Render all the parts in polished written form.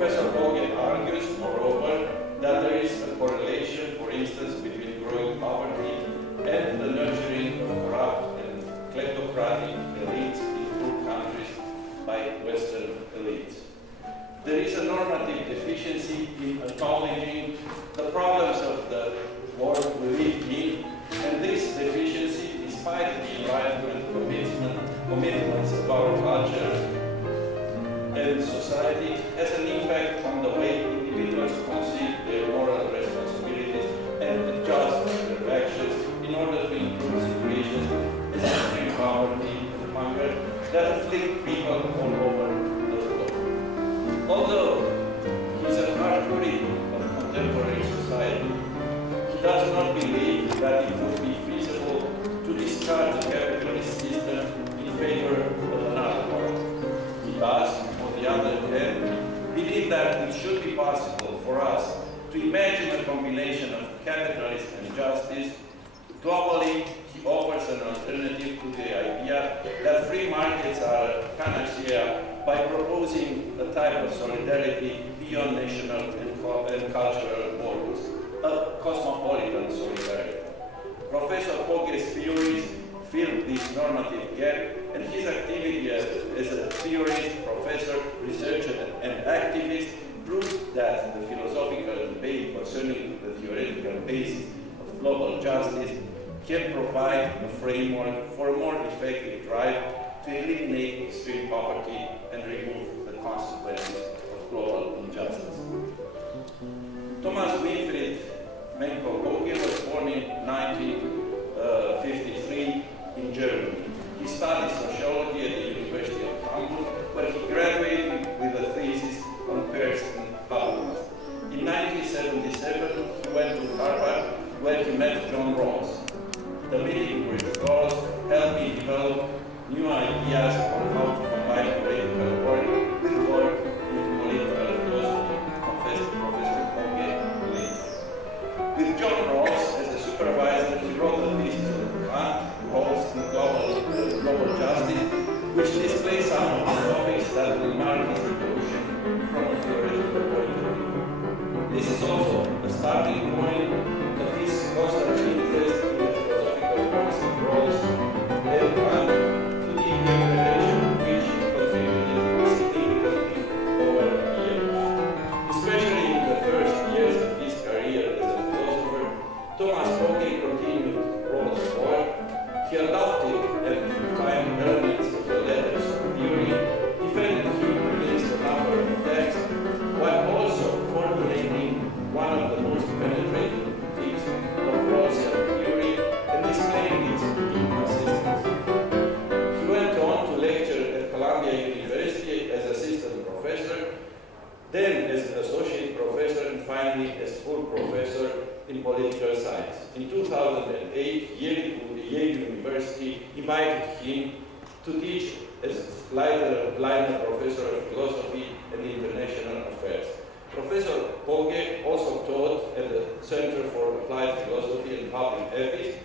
Professor Pogge argues, moreover, that there is a correlation, for instance, between growing poverty and the nurturing of corrupt and kleptocratic elites in poor countries by Western elites. There is a normative deficiency in acknowledging the problems of the world we live in, and this deficiency, despite the environment commitments of our culture and society, has an impact on the way individuals conceive their moral responsibilities and adjust their actions in order to improve situations as extreme poverty and hunger that afflict people all over the world. Although he is a harsh critic of contemporary society, he does not believe that it would be feasible to discard the capitalist system in favor of another one. He does, on the other hand, believe that it should be possible for us to imagine a combination of capitalism and justice. Globally, he offers an alternative to the idea that free markets are a panacea by proposing a type of solidarity beyond national and cultural borders, a cosmopolitan solidarity. Professor Pogge's theories fill this normative gap, and his activity as a theorist, professor, researcher, and activist proves that the philosophical debate concerning the theoretical basis of global justice can provide a framework for a more effective drive to eliminate extreme poverty and remove the consequences of global injustice. Thomas Winfried Menko Pogge was born in 1953 in Germany. He studied sociology at the University of Hamburg, where he graduated with a thesis on Peirce and Palatul. In 1977, he went to Harvard, where he met John Rawls. The meeting with Rawls helped him develop new ideas on how to combine political work with work in political philosophy, confessed Professor Pogge later. With John Rawls as a supervisor, he wrote a thesis on Rawls in global justice, which displays some of the topics that will mark his evolution from a theoretical point of view. This is also a starting point of his constant interest in the philosophical concept of Rawls and to the interpretation of which he contributed significantly over the years. Especially in the first years of his career as a philosopher, Thomas Pogge continued Rawls' work. He adopted and refined elements of the letters of theory, defended him against a number of texts, while also formulating one of the most penetrating critiques of Rawlsian theory and displaying its inconsistency. He went on to lecture at Columbia University as assistant professor, then as associate professor, and finally as full professor in political science. In 2008, Yale University invited him to teach as Leiter Professor of Philosophy and International Affairs. Professor Pogge also taught at the Center for Applied Philosophy and Public Ethics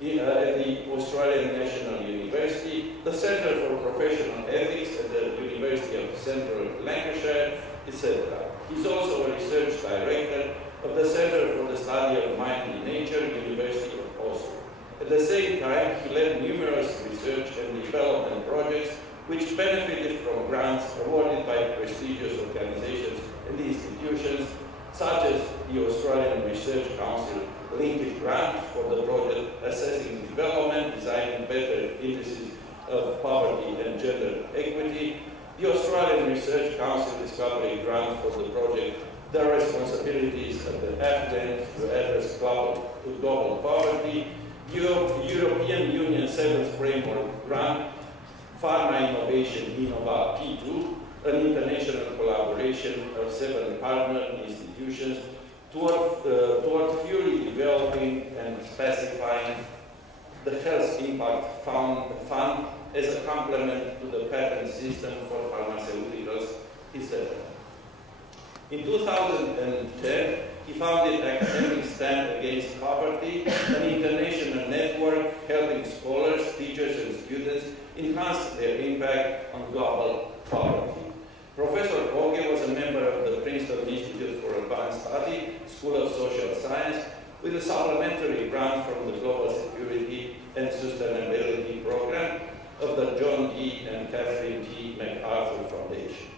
at the Australian National University, the Center for Professional Ethics at the University of Central Lancashire, etc. He's also a research director of the Center for the Study of Mind and Nature, University of Oslo. At the same time, he led numerous research and development projects which benefited from grants awarded by prestigious organizations and institutions, such as the Australian Research Council Linkage Grant for the project Assessing Development, Designing Better Indices of Poverty and Gender Equity, the Australian Research Council Discovery Grant for the project The Responsibilities of the Affluent to Address Global Poverty, the European Union 7th Framework Grant, Pharma Innovation Innova P2, an international collaboration of 7 partner institutions toward fully developing and specifying the Health Impact Fund as a complement to the patent system for pharmaceuticals, etc. In 2010, he founded Academic Stand Against Poverty, an international network helping scholars, teachers, and students enhance their impact on global poverty. Professor Pogge was a member of the Princeton Institute for Advanced Study, School of Social Science, with a supplementary grant from the Global Security and Sustainability Program of the John E. and Catherine T. MacArthur Foundation.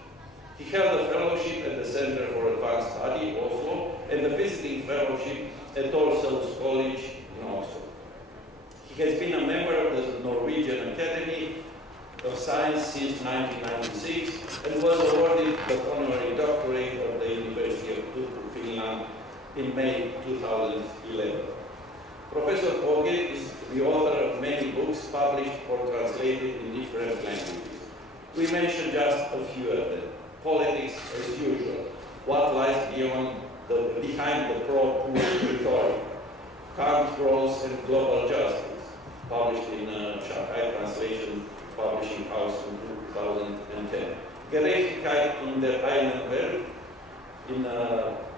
He held a fellowship at the Center for Advanced Study, Oslo, and a visiting fellowship at All Souls College in Oxford. He has been a member of the Norwegian Academy of Science since 1996 and was awarded the honorary doctorate of the University of Turku, Finland in May 2011. Professor Pogge is the author of many books published or translated in different languages. We mention just a few of them. Politics as Usual, What Lies Behind the Pro-Poor Rhetoric, Kant, Rawls, and Global Justice, published in Shanghai Translation Publishing House in 2010. Gerechtigkeit in der einen Welt, in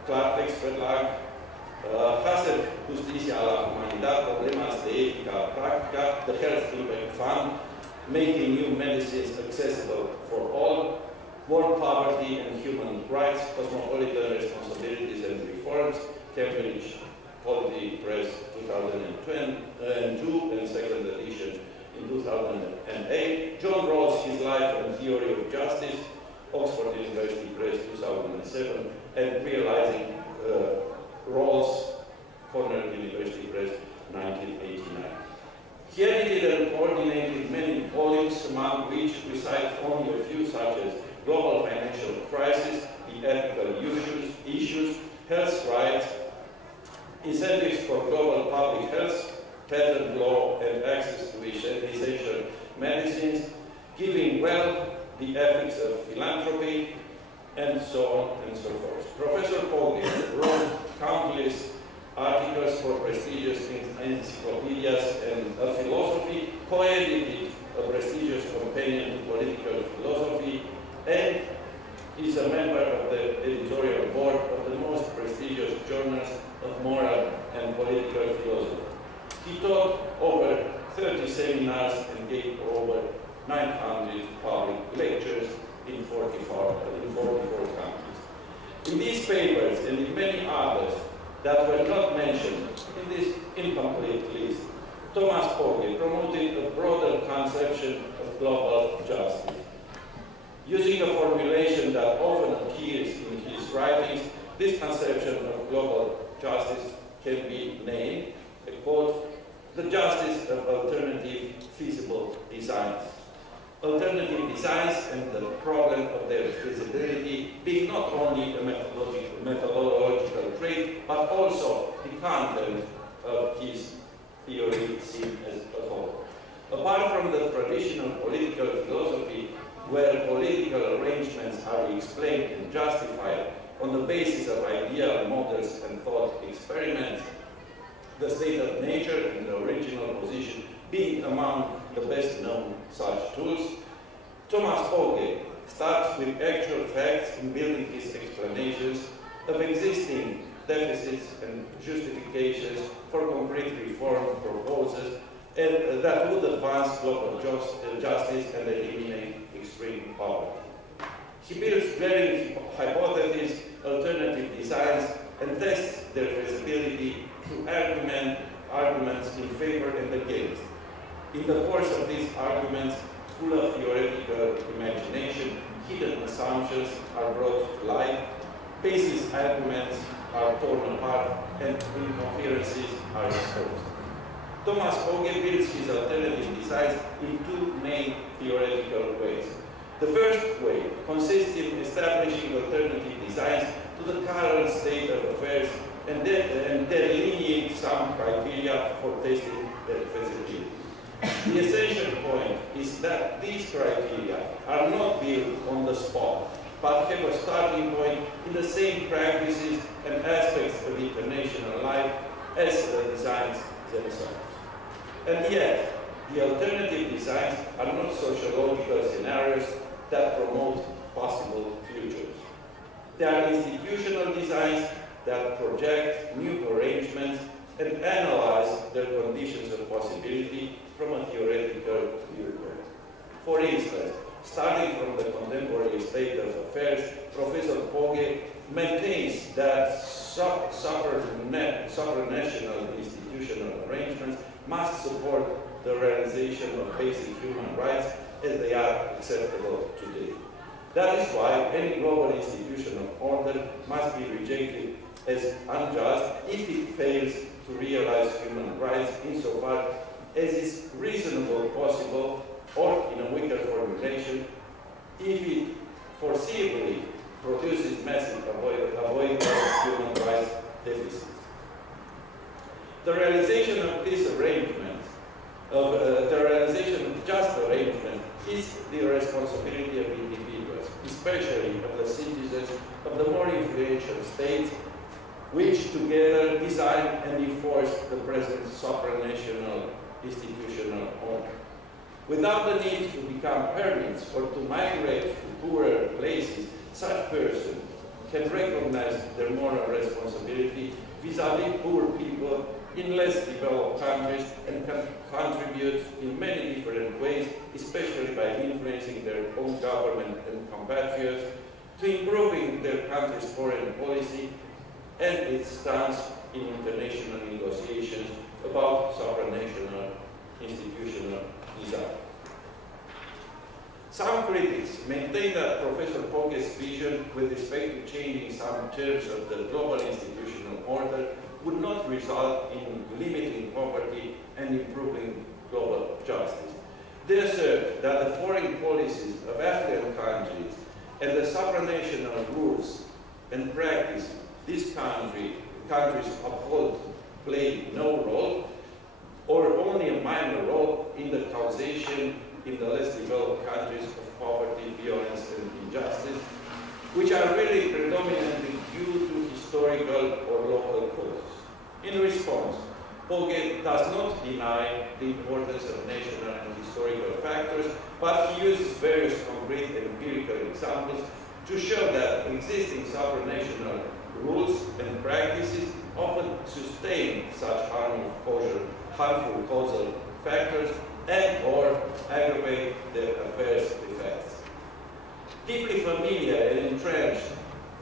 Klartext Verlag, Hacer Justicia a la Humanidad, Problemas de Ética Práctica, the Health Impact Fund, Making New Medicines Accessible for All, World Poverty and Human Rights, Cosmopolitan Responsibilities and Reforms, Cambridge Polity Press 2002 and second edition in 2008. John Rawls, His Life and Theory of Justice, Oxford University Press 2007, and Realizing Rawls, Cornell University Press 1989. He edited and coordinated many volumes, among which we cite only a few, such as Global Financial Crisis, the Ethical Issues, Health Rights, Incentives for Global Public Health, Patent Law and Access to Essential Medicines, Giving Well, the Ethics of Philanthropy, and so on and so forth. Professor Pogge wrote countless articles for prestigious encyclopedias and of philosophy, co-edited a prestigious companion to political philosophy, and is a member of the editorial board of the most prestigious journals of moral and political philosophy. He taught over 30 seminars and gave over 900 public lectures in 44 countries. In these papers and in many others that were not mentioned in this incomplete list, Thomas Pogge promoted a broader conception of global justice. Using a formulation that often appears in his writings, this conception of global justice can be named, I quote, the justice of alternative feasible designs. Alternative designs and the problem of their feasibility being not only a methodological trait, but also the content of his theory seen as a whole. Apart from the traditional political philosophy, where political arrangements are explained and justified on the basis of ideal models and thought experiments, the state of nature and the original position being among the best known such tools, Thomas Pogge starts with actual facts in building his explanations of existing deficits and justifications for concrete reform proposals and that would advance global justice and eliminate extreme poverty. He builds varying hypotheses, alternative designs, and tests their feasibility through arguments in favor and against. In the course of these arguments, full of theoretical imagination, hidden assumptions are brought to light, basis arguments are torn apart, and incoherences are exposed. Thomas Pogge builds his alternative designs in two main theoretical ways. The first way consists in establishing alternative designs to the current state of affairs and delineate some criteria for testing their feasibility. The essential point is that these criteria are not built on the spot, but have a starting point in the same practices and aspects of international life as the designs themselves. And yet, the alternative designs are not sociological scenarios that promote possible futures. They are institutional designs that project new arrangements and analyze their conditions of possibility from a theoretical viewpoint. For instance, Starting from the contemporary state of affairs, Professor Pogge maintains that supranational institutional arrangements must support the realization of basic human rights as they are acceptable today. That is why any global institutional order must be rejected as unjust if it fails to realize human rights insofar as is reasonably possible, or in a weaker formulation, if it foreseeably produces massive avoidable human rights deficits. The realization of this arrangement, the realization of just arrangement, is the responsibility of individuals, especially of the citizens of the more influential states, which together design and enforce the present supranational institutional order. Without the need to become hermits or to migrate to poorer places, such persons can recognize their moral responsibility vis-à-vis poor people in less developed countries and can contribute in many different ways, especially by influencing their own government and compatriots, to improving their country's foreign policy and its stance in international negotiations about supranational institutional design. Some critics maintain that Professor Pogge's vision with respect to changing some terms of the global institutional order would not result in limiting poverty and improving global justice. They assert that the foreign policies of affluent countries and the supranational rules and practice these countries uphold play no role or only a minor role in the causation in the less developed countries of poverty, violence, and injustice, which are really predominantly due to historical or local causes. In response, Pogge does not deny the importance of national and historical factors, but he uses various concrete empirical examples to show that existing supranational rules and practices often sustain such harmful causal factors and or aggravate their adverse effects. Deeply familiar and entrenched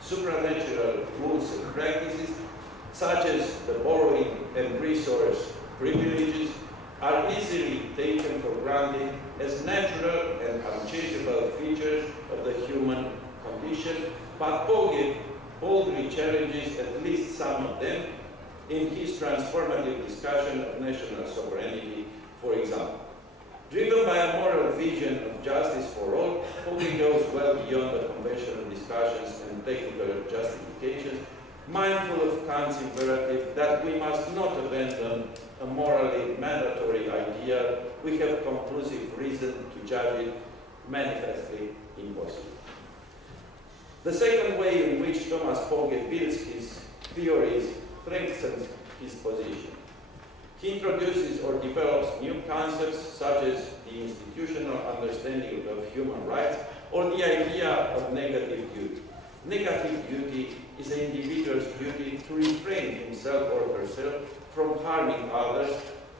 supranatural rules and practices, such as the borrowing and resource privileges, are easily taken for granted as natural and unchangeable features of the human condition, but Pogge boldly challenges at least some of them in his transformative discussion of national sovereignty, for example. Driven by a moral vision of justice for all, Pogge goes well beyond the conventional discussions and technical justifications, mindful of Kant's imperative that we must not abandon a morally mandatory idea we have conclusive reason to judge it manifestly impossible. The second way in which Thomas Pogge builds his theories strengthens his position. He introduces or develops new concepts such as the institutional understanding of human rights or the idea of negative duty. Negative duty is an individual's duty to refrain himself or herself from harming others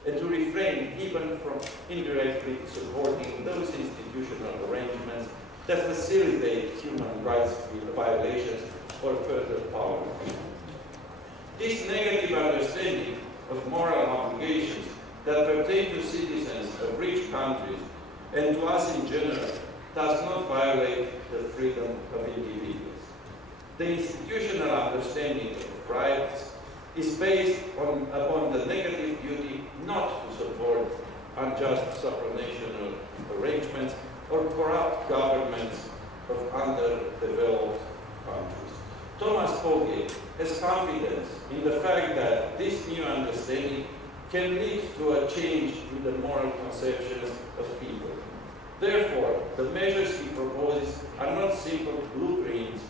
and to refrain even from indirectly supporting those institutional arrangements that facilitate human rights violations or further power. This negative understanding of moral obligations that pertain to citizens of rich countries and to us in general does not violate the freedom of individuals. The institutional understanding of rights is based upon the negative duty not to support unjust supranational arrangements or corrupt governments of underdeveloped countries. Thomas Pogge has confidence in the fact that this new understanding can lead to a change in the moral conceptions of people. Therefore, the measures he proposes are not simple blueprints,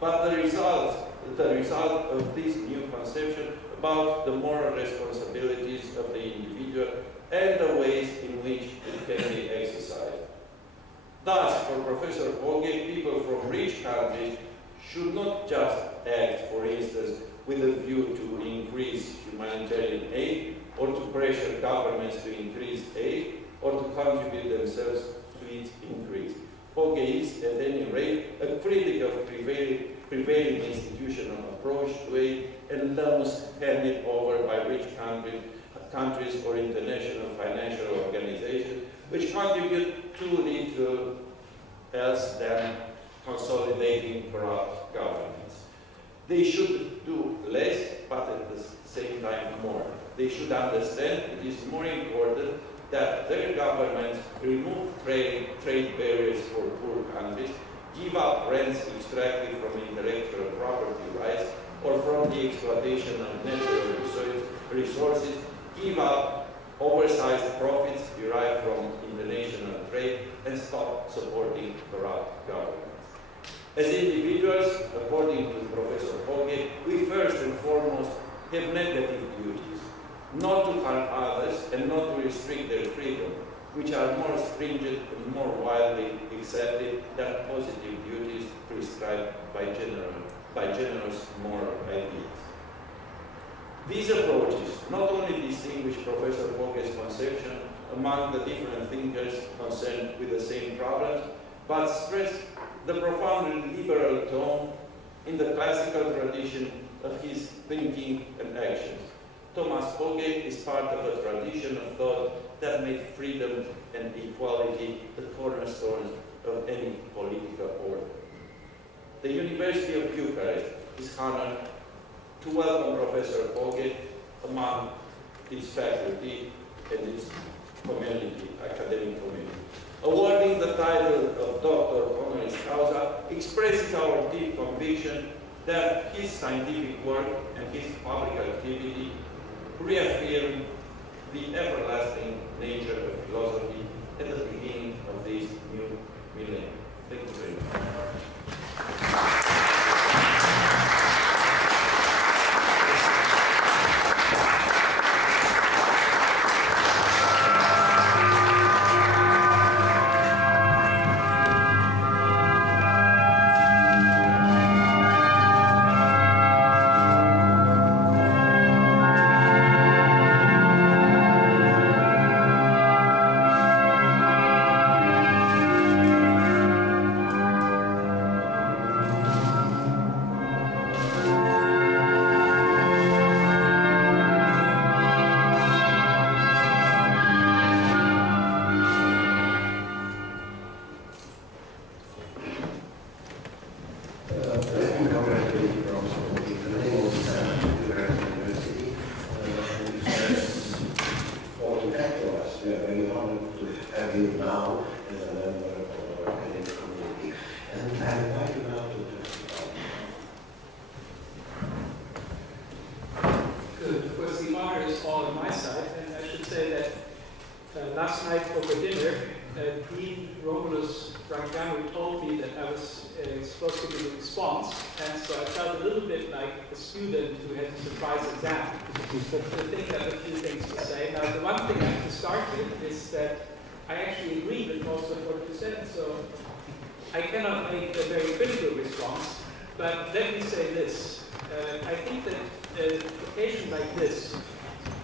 but the result of this new conception about the moral responsibilities of the individual and the ways in which it can be exercised. Thus, for Professor Pogge, people from rich countries should not just act, for instance, with a view to increase humanitarian aid or to pressure governments to increase aid or to contribute themselves to its increase. Pogge is, at any rate, a critic of prevailing institutional approach to aid and loans handed over by rich countries or international financial organizations, which contribute too little else than consolidating corrupt governments. They should do less, but at the same time more. They should understand it is more important that their governments remove trade barriers for poor countries, give up rents extracted from intellectual property rights or from the exploitation of natural resources, give up oversized profits derived from international trade, and stop supporting corrupt governments. As individuals, according to Professor Pogge, we first and foremost have negative duties, not to harm others and not to restrict their freedom, which are more stringent and more widely accepted than positive duties prescribed by generous moral ideas. These approaches not only distinguish Professor Pogge's conception among the different thinkers concerned with the same problems, but stress the profoundly liberal tone in the classical tradition of his thinking and actions. Thomas Pogge is part of a tradition of thought that made freedom and equality the cornerstones of any political order. The University of Bucharest is honored to welcome Professor Pogge among its faculty and its community, academic community. Awarding the title of Doctor Honoris Causa expresses our deep conviction that his scientific work and his public activity reaffirm the everlasting nature of philosophy at the beginning of this new millennium. Thank you very much.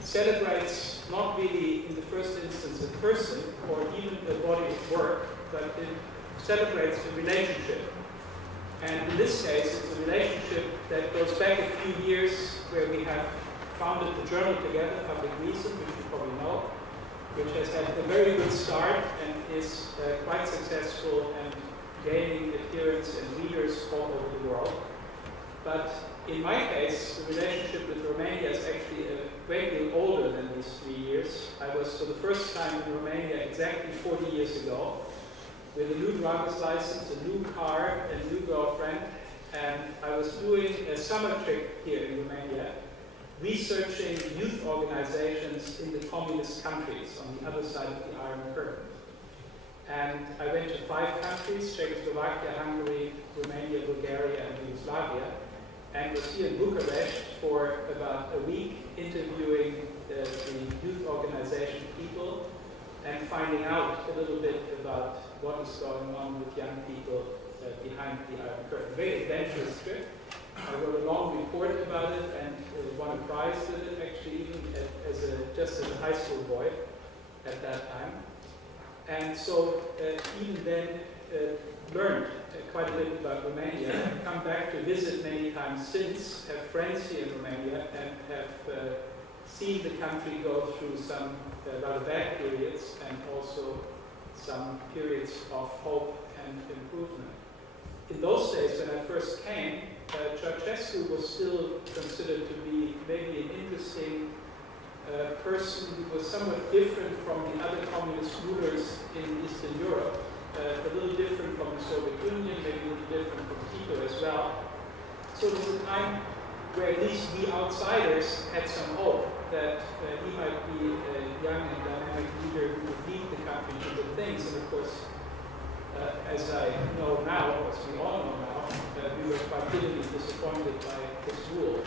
Celebrates not really in the first instance a person or even a body of work, but it celebrates a relationship. And in this case, it's a relationship that goes back a few years, where we have founded the journal together, Public Reason, which you probably know, which has had a very good start and is quite successful and gaining adherents and readers all over the world. But in my case, the relationship with Romania is actually a great deal older than these 3 years. I was for the first time in Romania exactly 40 years ago, with a new driver's license, a new car, a new girlfriend, and I was doing a summer trip here in Romania, researching youth organizations in the communist countries on the other side of the Iron Curtain. And I went to 5 countries, Czechoslovakia, Hungary, Romania, Bulgaria, and Yugoslavia, and was here in Bucharest for about a week interviewing the youth organization people and finding out a little bit about what is going on with young people behind the Iron Curtain. Very adventurous trip. I wrote a long report about it and won a prize with it, actually, even just as a high school boy at that time. And so even then, learned quite a bit about Romania. I've come back to visit many times since, have friends here in Romania, and have seen the country go through some rather bad periods and also some periods of hope and improvement. In those days, when I first came, Stoicescu was still considered to be maybe an interesting person who was somewhat different from the other communist rulers in Eastern Europe, a little different from the Soviet Union, maybe a little different from Tito as well. So it was a time where at least we outsiders had some hope that he might be a young and dynamic leader who would lead the country to good things. And of course, as I know now, as we all know now, we were quite bitterly disappointed by his rule.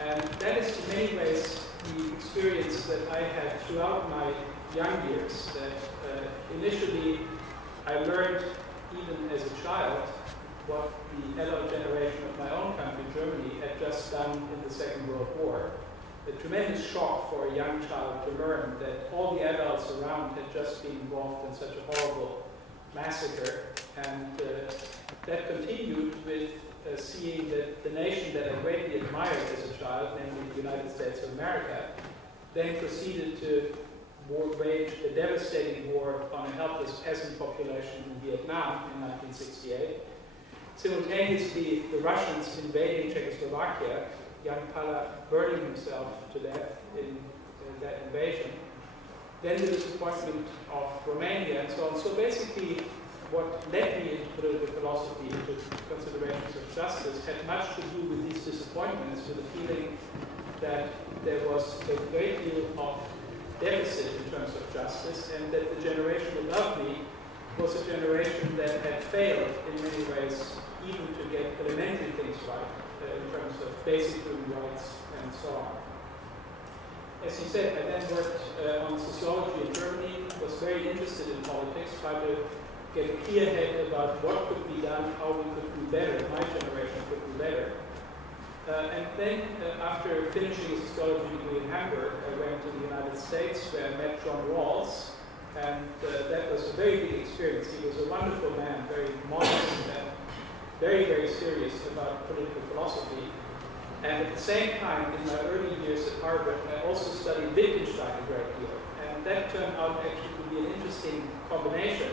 And that is in many ways the experience that I had throughout my young years, that initially I learned, even as a child, what the adult generation of my own country, Germany, had just done in the Second World War. A tremendous shock for a young child to learn that all the adults around had just been involved in such a horrible massacre, and that continued with seeing that the nation that I greatly admired as a child, namely the United States of America, then proceeded to wage a devastating war on a helpless peasant population in Vietnam in 1968. Simultaneously, the Russians invading Czechoslovakia, young Pala burning himself to death in that invasion. Then the disappointment of Romania and so on. So basically, what led me into political philosophy, into considerations of justice, had much to do with these disappointments, with the feeling that there was a great deal of deficit in terms of justice, and that the generation above me was a generation that had failed in many ways even to get elementary things right in terms of basic human rights and so on. As you said, I then worked on sociology in Germany, was very interested in politics, tried to get a clear head about what could be done, how we could do better, my generation could do better. And then, after finishing a sociology degree in Hamburg, I went to the United States where I met John Rawls, and that was a very big experience. He was a wonderful man, very modest and very, very serious about political philosophy. And at the same time, in my early years at Harvard, I also studied Wittgenstein a great deal. And that turned out actually to be an interesting combination,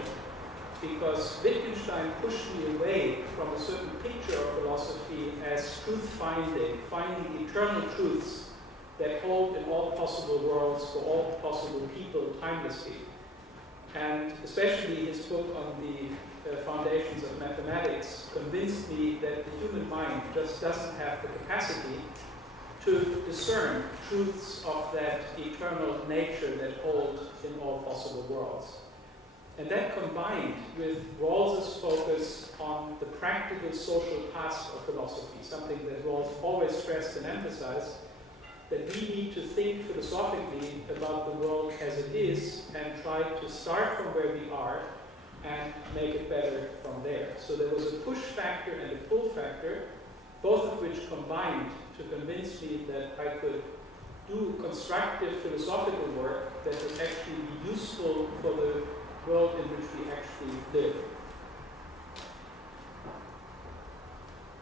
because Wittgenstein pushed me away from a certain picture of philosophy as truth-finding, finding eternal truths that hold in all possible worlds for all possible people timelessly. And especially his book on the foundations of mathematics convinced me that the human mind just doesn't have the capacity to discern truths of that eternal nature that hold in all possible worlds. And that combined with Rawls's focus on the practical social task of philosophy, something that Rawls always stressed and emphasized, that we need to think philosophically about the world as it is and try to start from where we are and make it better from there. So there was a push factor and a pull factor, both of which combined to convince me that I could do constructive philosophical work that would actually be useful for the world in which we actually live.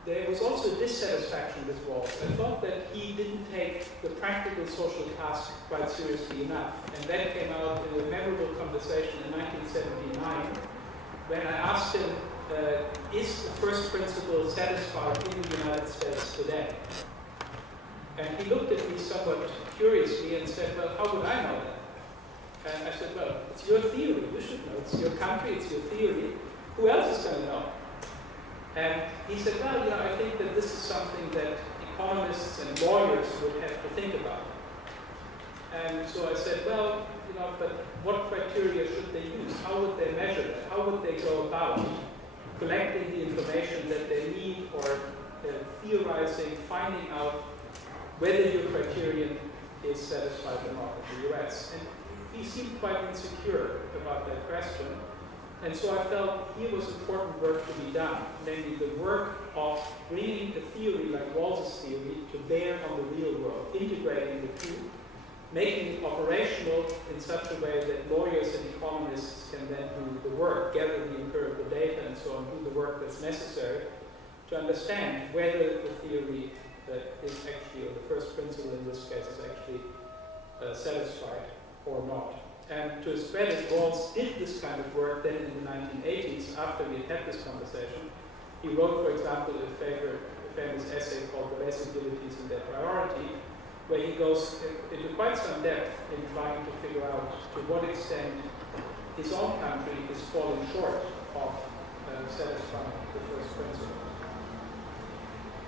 There was also dissatisfaction with Rawls. I thought that he didn't take the practical social task quite seriously enough. And that came out in a memorable conversation in 1979 when I asked him, is the first principle satisfied in the United States today? And he looked at me somewhat curiously and said, well, how would I know that? And I said, well, it's your theory, you should know. It's your country, it's your theory. Who else is going to know? And he said, well, you know, I think that this is something that economists and lawyers would have to think about. And so I said, well, you know, but what criteria should they use? How would they measure that? How would they go about collecting the information that they need, or theorizing, finding out whether your criterion is satisfied or not in the US? And he seemed quite insecure about that question. And so I felt here was important work to be done, namely the work of bringing a theory like Rawls's theory to bear on the real world, integrating the two, making it operational in such a way that lawyers and economists can then do the work, gather the empirical data and so on, do the work that's necessary to understand whether the theory is actually, or the first principle in this case, is actually satisfied or not. And to his credit, Rawls did this kind of work then in the 1980s, after we had this conversation. He wrote, for example, a famous essay called The Residualities and Their Priority, where he goes into quite some depth in trying to figure out to what extent his own country is falling short of satisfying the first principle.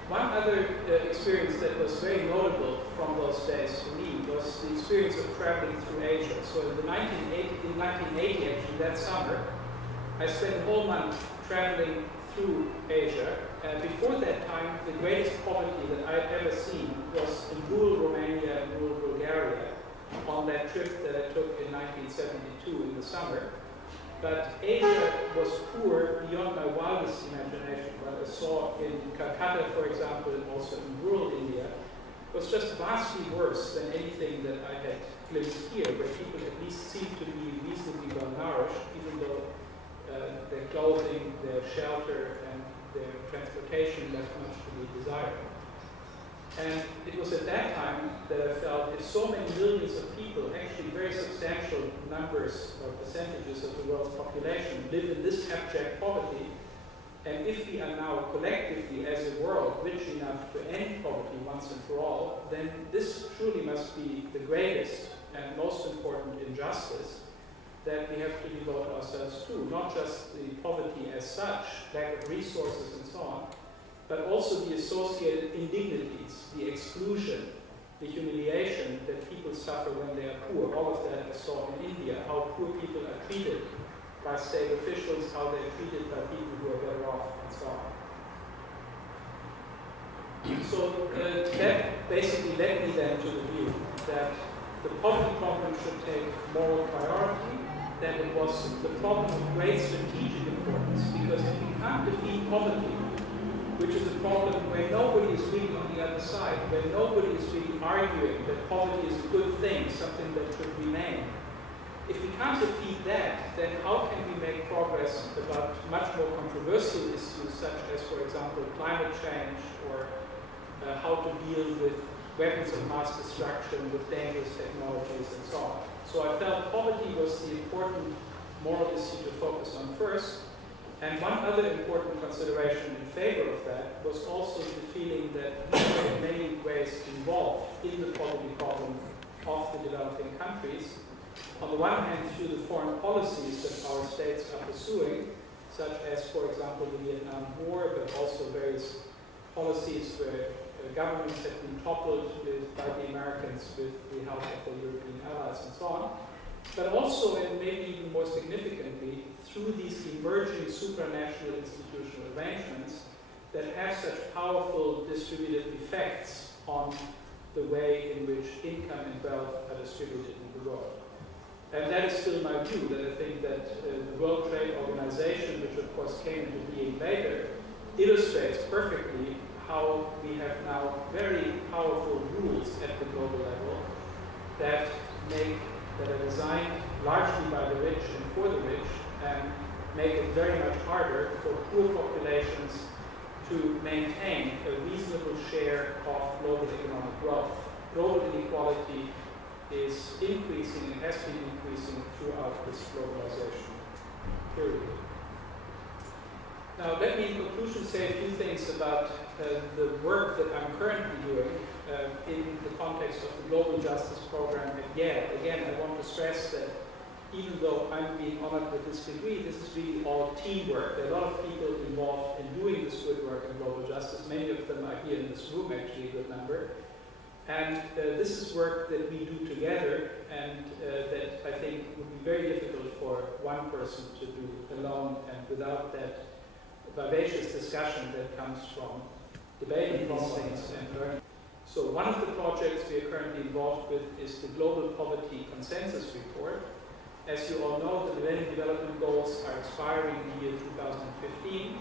One other experience that was very notable from those days for me was the experience of traveling through Asia. So in 1980, actually, that summer, I spent a whole month traveling through Asia. Before that time, the greatest poverty that I had ever seen was in rural Romania and rural Bulgaria on that trip that I took in 1972 in the summer. But Asia was poor beyond my wildest imagination. What I saw in Calcutta, for example, and also in rural India, was just vastly worse than anything that I had glimpsed here, where people at least seemed to be reasonably well nourished, even though their clothing, their shelter, and their transportation left much to be desired. And it was at that time that I felt if so many millions of people, actually very substantial numbers or percentages of the world's population, live in this abject poverty, and if we are now collectively as a world rich enough to end poverty once and for all, then this truly must be the greatest and most important injustice that we have to devote ourselves to. Not just the poverty as such, lack of resources and so on, but also the associated indignities, the exclusion, the humiliation that people suffer when they are poor. All of that I saw in India, how poor people are treated by state officials, how they're treated by people who are better off, and so on. So that basically led me then to the view that the poverty problem should take moral priority, that it was the problem of great strategic importance, because if we can't defeat poverty, which is a problem where nobody is really on the other side, where nobody is really arguing that poverty is a good thing, something that should remain. If we can't defeat that, then how can we make progress about much more controversial issues, such as, for example, climate change, or how to deal with weapons of mass destruction, with dangerous technologies, and so on. So I felt poverty was the important moral issue to focus on first. And one other important consideration in favor of that was also the feeling that we were in many ways involved in the poverty problem of the developing countries. On the one hand, through the foreign policies that our states are pursuing, such as, for example, the Vietnam War, but also various policies where governments have been toppled by the Americans with the help of the European allies and so on. But also, and maybe even more significantly, through these emerging supranational institutional arrangements that have such powerful distributive effects on the way in which income and wealth are distributed in the world. And that is still my view, that I think that the World Trade Organization, which of course came into being later, illustrates perfectly how we have now very powerful rules at the global level that are designed largely by the rich and for the rich, and make it very much harder for poor populations to maintain a reasonable share of global economic growth. Global inequality is increasing and has been increasing throughout this globalization period. Now, let me in conclusion say a few things about the work that I'm currently doing in the context of the Global Justice Program at Yale. Again, I want to stress that even though I'm being honored with this degree, this is really all teamwork. There are a lot of people involved in doing this good work in global justice. Many of them are here in this room, actually, a good number. And this is work that we do together, and that I think would be very difficult for one person to do alone, and without that vivacious discussion that comes from debating these things and learning. So one of the projects we are currently involved with is the Global Poverty Consensus Report. As you all know, the Millennium Development Goals are expiring in the year 2015,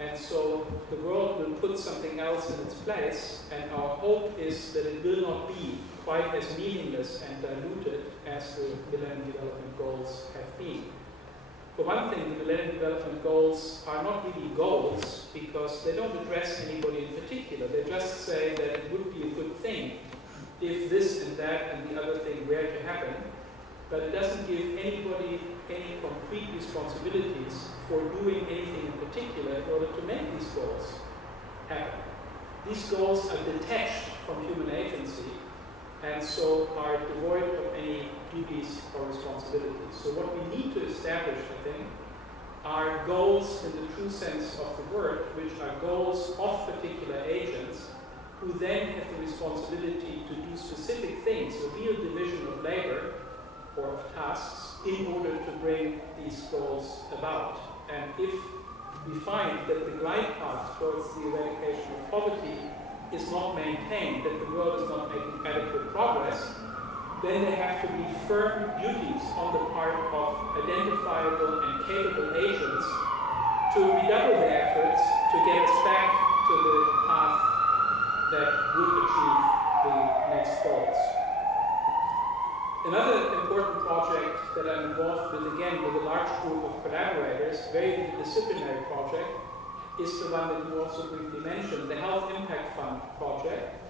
and so the world will put put something else in its place, and our hope is that it will not be quite as meaningless and diluted as the Millennium Development Goals have been. For one thing, the Millennium Development Goals are not really goals because they don't address anybody in particular. They just say that it would be a good thing if this and that and the other thing were to happen, but it doesn't give anybody any concrete responsibilities for doing anything in particular in order to make these goals happen. These goals are detached from human agency and so are devoid of any duties or responsibilities. So what we need to establish, I think, are goals in the true sense of the word, which are goals of particular agents who then have the responsibility to do specific things, a real division of labor or of tasks, in order to bring these goals about. And if we find that the glide path towards the eradication of poverty is not maintained, that the world is not making adequate progress, then there have to be firm duties on the part of identifiable and capable agents to redouble their efforts to get us back to the path that would achieve the next goals. Another important project that I'm involved with, again, with a large group of collaborators, very interdisciplinary project, is the one that you also briefly mentioned, the Health Impact Fund project.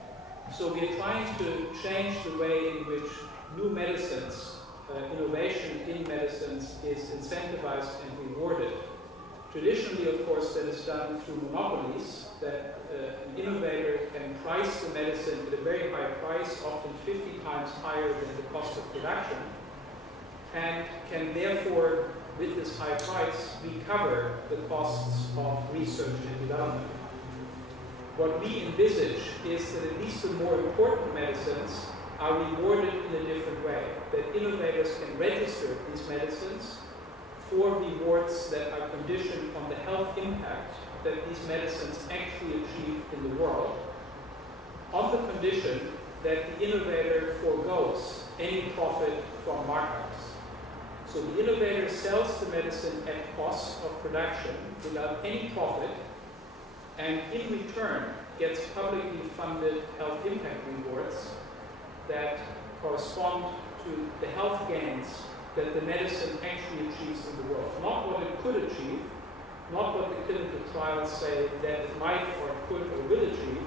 So we're trying to change the way in which new medicines, innovation in medicines is incentivized and rewarded. Traditionally, of course, that is done through monopolies, that an innovator can price the medicine at a very high price, often 50 times higher than the cost of production, and can therefore, with this high price, recover the costs of research and development. What we envisage is that at least the more important medicines are rewarded in a different way, that innovators can register these medicines for rewards that are conditioned on the health impact that these medicines actually achieve in the world, on the condition that the innovator forgoes any profit from markups. So the innovator sells the medicine at cost of production without any profit, and in return gets publicly funded health impact rewards that correspond to the health gains that the medicine actually achieves in the world. Not what it could achieve, not what the clinical trials say that it might or could or will achieve,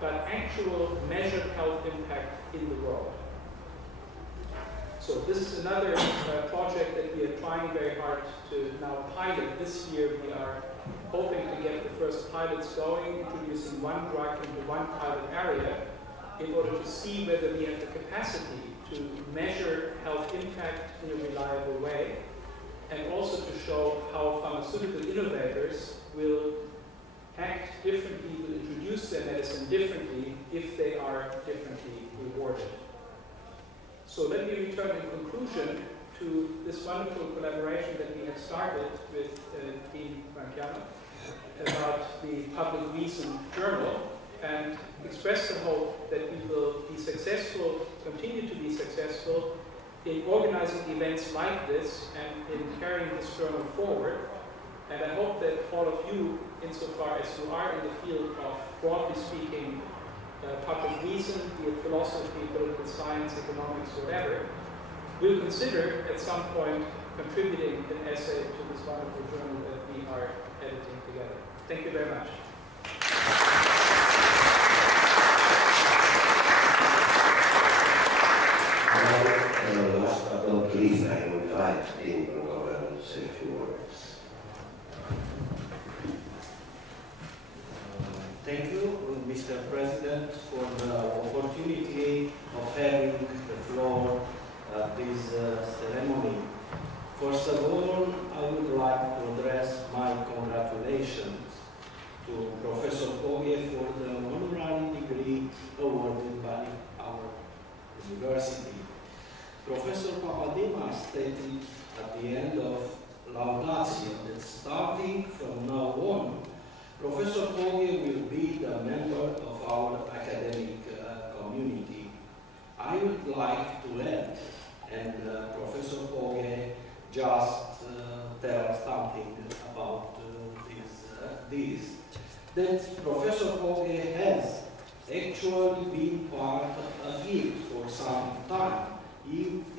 but actual measured health impact in the world. So this is another project that we are trying very hard to now pilot. This year we are hoping to get the first pilots going, introducing one drug into one pilot area in order to see whether we have the capacity to measure health impact in a reliable way, and also to show how pharmaceutical innovators will act differently, will introduce their medicine differently if they are differently rewarded. So let me return in conclusion to this wonderful collaboration that we have started with Dean Branchiano about the Public Reason Journal, and express the hope that we will be successful, continue to be successful in organizing events like this and in carrying this journal forward. And I hope that all of you, insofar as you are in the field of, broadly speaking, public reason, be it philosophy, political science, economics, whatever, will consider at some point contributing an essay to this wonderful journal that we are editing together. Thank you very much. Last but not least, I invite Dean Branchiano to say a few words. Thank you, Mr. President, for the opportunity of having the floor at this ceremony. First of all, I would like to address my congratulations to Professor Pogge for the honorary degree awarded by our university. Professor Papadima stated at the end of Laudatio that starting from now on, Professor Pogge will be the member of our academic community. I would like to add, and Professor Pogge just tell something about this, that Professor Pogge has actually been part of it for some time.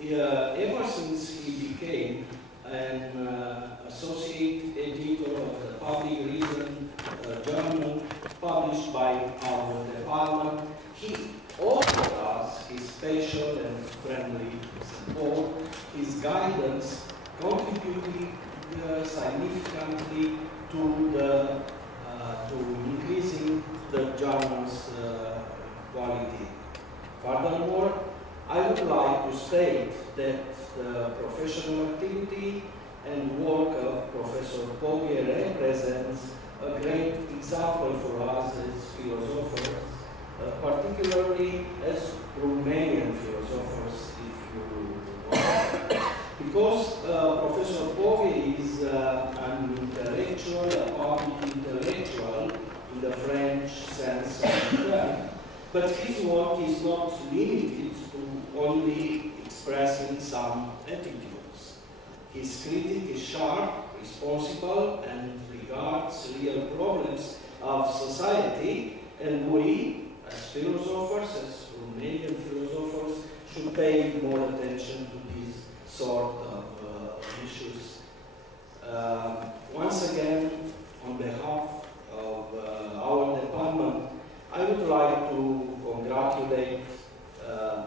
Ever since he became an associate editor of the Public Reason journal published by our department, he offered us his special and friendly support, his guidance, contributing significantly to increasing the journal's quality. Furthermore, I would like to state that the professional activity and work of Professor Pogge represents a great example for us as philosophers, particularly as Romanian philosophers, if you want. Because Professor Pogge is an intellectual, a public intellectual in the French sense of the term, but his work is not limited to only expressing some attitudes. His critique is sharp, responsible, and regards real problems of society, and we, as philosophers, as Romanian philosophers, should pay more attention to these sort of issues. Once again, on behalf of our department, I would like to congratulate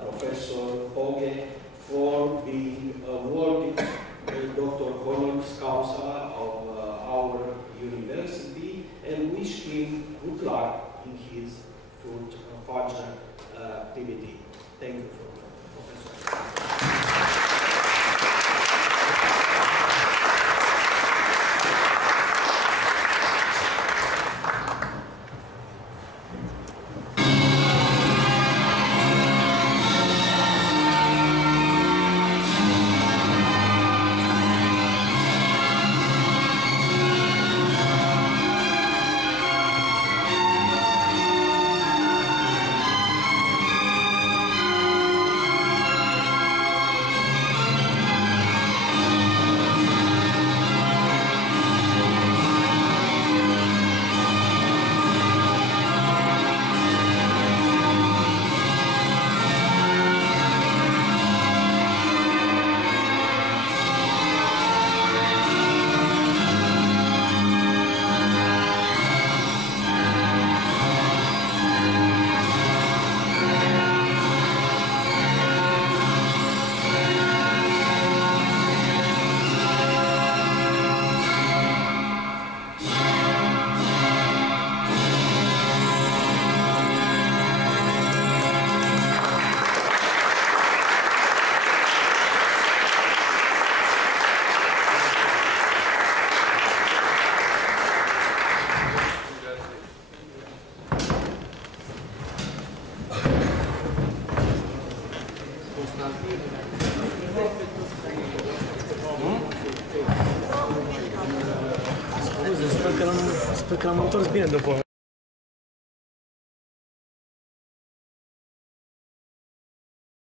Professor Pogge for being awarded Dr. Honoris Causa of our university, and wish him good luck in his future activity. Thank you, Professor. Sper că l-am întors bine după